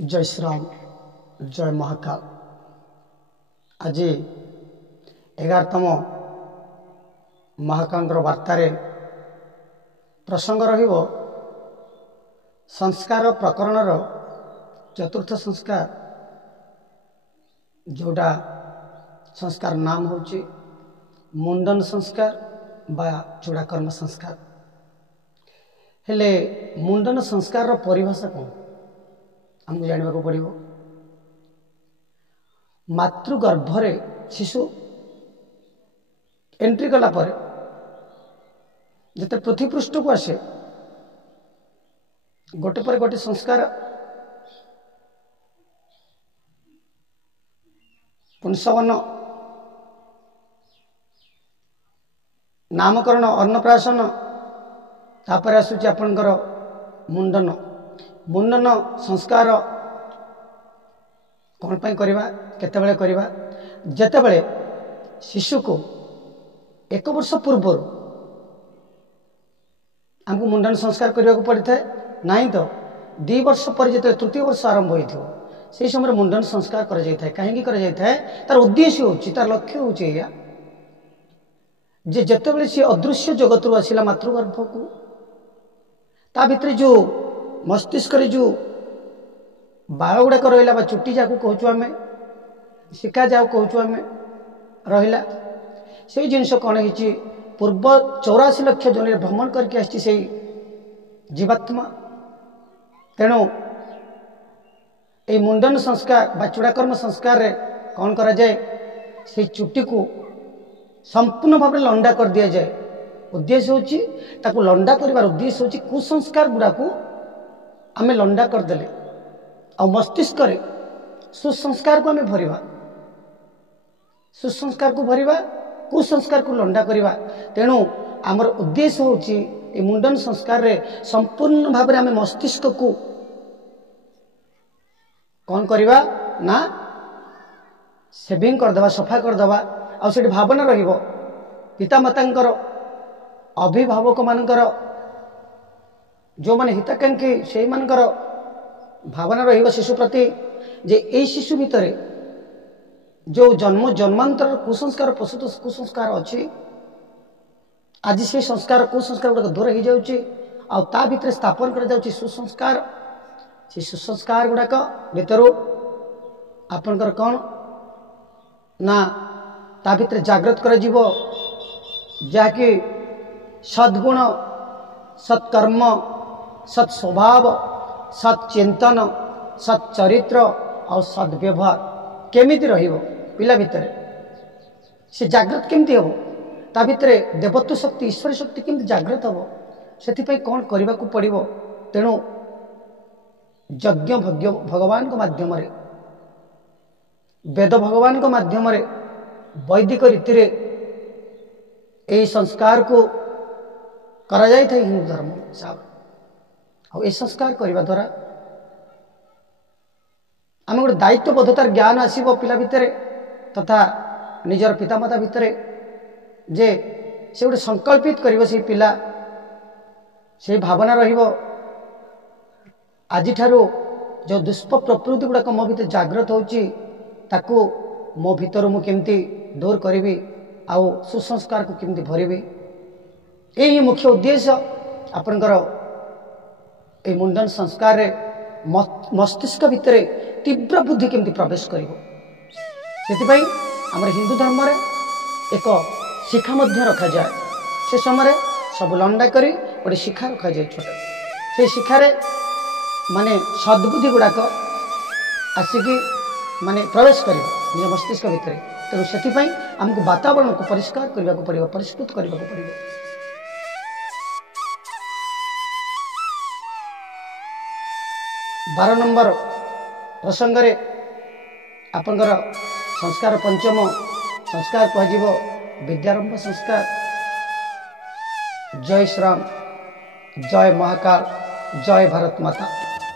जय श्री राम, जय महाकाल। आज 11तम महाकाल वार्तार प्रसंग रहिबो संस्कार प्रकरण चतुर्थ संस्कार, जोटा संस्कार नाम होची मुंडन संस्कार बा चूड़ाकर्म संस्कार। हेले मुंडन संस्कार परिभाषा कौन हमको जानवा को पड़ो। मातृगर्भरे शिशु एंट्री कला पर जिते पृथ्वी पृष्ठ को आसे गोटे पर गोटे संस्कार पुंसवन, नामकरण, अन्नप्राशन, तापर आसूची आपणकर मुंडन। मुंडन संस्कार कौन पाई करिबा, केतेबेले करिबा? जेतेबेले शिशु को 1 वर्ष पूर्व हमको मुंडन संस्कार करने को पड़ता है, नहीं तो 2 वर्ष पर जो तृतीय वर्ष आरंभ हो से समय मुंडन संस्कार कर जाए। कहीं कर जाए तार उद्देश्य होची, तार लक्ष्य होची या जे जेतेबेले सी अदृश्य जगत रु आसिला मातृगर्भ को, ता भितर जो मस्तिष्क जो बाल गुड़ाक रहा, चुट्टी जाकू कहूँ आम, शिका जा कहूँ आम रहा, से जिनस कौन हो पूर्व 84 लाख जन भ्रमण करके आसी जीवात्मा। तेणु ये मुंडन संस्कार बा चूड़ाकर्म संस्कार रे कौन करा जाए, से चुट्टी को संपूर्ण भाव में लंडा कर दिया जाए। उद्देश्य होची ताकू लंडा करिवार उद्देश्य होची कुसंस्कार गुड़ा को आमे लंडा करदेले आ मस्तिष्क रे सुसंस्कार को आमे भरिबा, सुसंस्कार को भरिबा, कुसंस्कार को लंडा करिबा। तेणु आमर उद्देश्य होची ए मुंडन संस्कार रे संपूर्ण भाव में आमे मस्तिष्क को कौन करिबा ना सेविंग करदबा, सफा करदबा। आ सेठी भावना रहिबो पितामातांकर, अभिभावक मानकर, जो माने हिताकांक्षी से मानकर भावना रहिबो शिशु प्रति, जे ए शिशु भितर जो जन्म जन्मांतर कुसंस्कार प्रसूत कुसंस्कार अच्छी, आज से संस्कार कुसंस्कार गुड़ाक दूर हो जाउची आ ता भितर स्थापन कर जाउची सुसंस्कार। से सुसंस्कार गुड़ाक भितर आपनकर कौन ना ता भितर जागृत कर जीवो, जाकि सद्गुण, सत्कर्म, सत् स्वभाव, सच्चिंतन, सच्चरित्र और सद्व्यवहार केमिति रहिबो पिला भितर, से जागृत केमिति हबो, ता भितर देवत्व शक्ति, ईश्वर शक्ति केमिति जागृत हबो, सेथिपई कौन करबा को पड़िबो। तेणु यज्ञ भगवान को माध्यम रे, वेद भगवान को माध्यम रे, वैदिक रीति रे ए संस्कार को करा जाय था हिंदू धर्म हिसाब। और ए संस्कार करने द्वारा आम गोटे दायित्वबोधतार ज्ञान आसब पिला भितर तथा निजर पितामाता भितर, जे से गोटे संकल्पित कर से पिला से भावना रहिबो आज ठारू जो दुष्प प्रवृत्ति गुड़ाक मो भीतर जागृत होची ताकू मो भीतर मु केमती दूर करी, आउ सुसंस्कार को केमती भरबी। यही मुख्य उद्देश्य आपनकर ए मुंडन संस्कार रे मस्तिष्क भितर तीव्र बुद्धि केमती प्रवेश करिवो। सेतिपई हमर हिंदू धर्म रे एक शिखा मध्य रखा जाए। से समय सब लंडा करी गोटे शिखा रखा जाए छोटे, से शिखारे माने सद्बुद्धि गुड़ाक आसिकी माने प्रवेश कर निज मस्तिष्क भितर। तेणु से आमको वातावरण को परिष्कार करने को पड़ो, परिष्कृत करने को पड़ो। 12 नंबर प्रसंग रे आपनकर संस्कार पंचम संस्कार कहजिवो विद्यारंभ संस्कार। जय श्री राम, जय महाकाल, जय भारत माता।